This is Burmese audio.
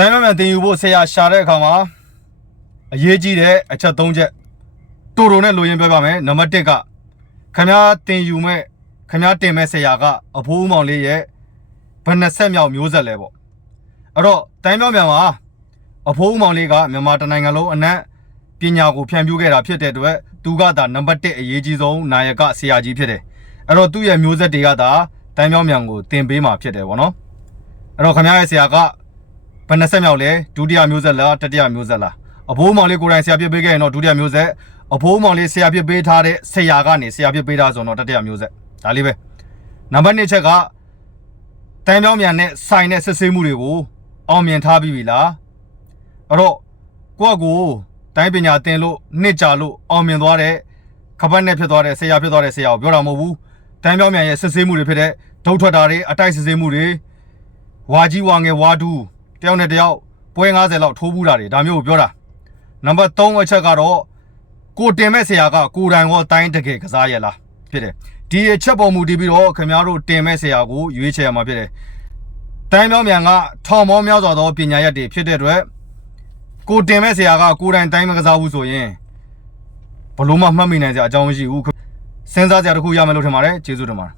တိုင်းမမှန်တင်ယူဖို့ဆရာရှာတဲ့အခါမှာအရေးကြီးတဲ့အချက်၃ချက်တူတူနဲ့လိုရင်းပြောပါမယ်နံပါတ်1ကခမားတင်ယူမဲ့ခမားတင်မဲ့ဆရာကအဖိုးဦးမောင်လေးရဲ့ဘယ်နှစ်ဆက်မြောက်မျိုးဆက်လဲပေါ့အဲ့တော့တိုင်းမြောက်မြန်မှာအဖိုးဦးမောင်လေးကမြန်မာတိုင်းနိုင်ငံလုံးအနက်ပညာကိုဖြန့်ဖြူးခဲ့တာဖြစ်တဲ့အတွက်သူကသာနံပါတ်1အရေးကြီးဆုံးနာယကဆရာကြီးဖြစ်တယ်အဲ့တော့သူ့ရဲ့မျိုးဆက်တွေကသာတိုင်းမြောက်မြန်ကိုတင်ပေးမှာဖြစ်တယ်ပေါ့နော်အဲ့တော့ခမားရဲ့ဆရာက ဘယ်နှစ်ဆက်မြောက်လဲဒုတိယမျိုးဆက်လားတတိယမျိုးဆက်လားအဘိုးမောင်လေးကိုယ်တိုင်ဆရာပြစ်ပေးခဲ့ရင်တော့ဒုတိယမျိုးဆက်အဘိုးမောင်လေးဆရာပြစ်ပေးထားတဲ့ဆရာကနေဆရာပြစ်ပေးထားဆိုတော့တတိယမျိုးဆက်ဒါလေးပဲနံပါတ်2ချက်ကတန်ပြောင်းမြန်နဲ့ဆိုင်တဲ့စစ်ဆေးမှုတွေကိုအောင်မြင်ထားပြီးပြီလားအဲ့တော့ကိုယ့်အကိုတိုင်းပညာသင်လို့နှစ်ကြာလို့အောင်မြင်သွားတဲ့ခပတ်နဲ့ဖြစ်သွားတဲ့ဆရာဖြစ်သွားတဲ့ဆရာကိုပြောတာမဟုတ်ဘူးတန်ပြောင်းမြန်ရဲ့စစ်ဆေးမှုတွေဖြစ်တဲ့ဒုတ်ထွက်တာတွေအတိုက်စစ်ဆေးမှုတွေဝါကြီးဝါငယ်ဝါတူး တယောက်နဲ့တယောက်ပွဲ90လောက်ထိုးဘူးတာတွေဒါမျိုးကိုပြောတာနံပါတ်3အချက်ကတော့ကိုတင်မဲ့ဆရာကကိုတိုင်ရောအတိုင်းတကယ်ကစားရလားဖြစ်တယ်ဒီအချက်ပေါ်မူတည်ပြီးတော့ခင်ဗျားတို့တင်မဲ့ဆရာကိုရွေးချယ်ရမှာဖြစ်တယ်တိုင်းပြောင်းမြန်ကထောင်မောများစွာသောပညာရက်တွေဖြစ်တဲ့အတွက်ကိုတင်မဲ့ဆရာကကိုတိုင်တိုင်းမကစားဘူးဆိုရင်ဘလို့မှမှတ်မိနိုင်စရာအကြောင်းမရှိဘူးစဉ်းစားကြတစ်ခုရမယ်လို့ထင်ပါတယ်ကျေးဇူးတင်ပါတယ်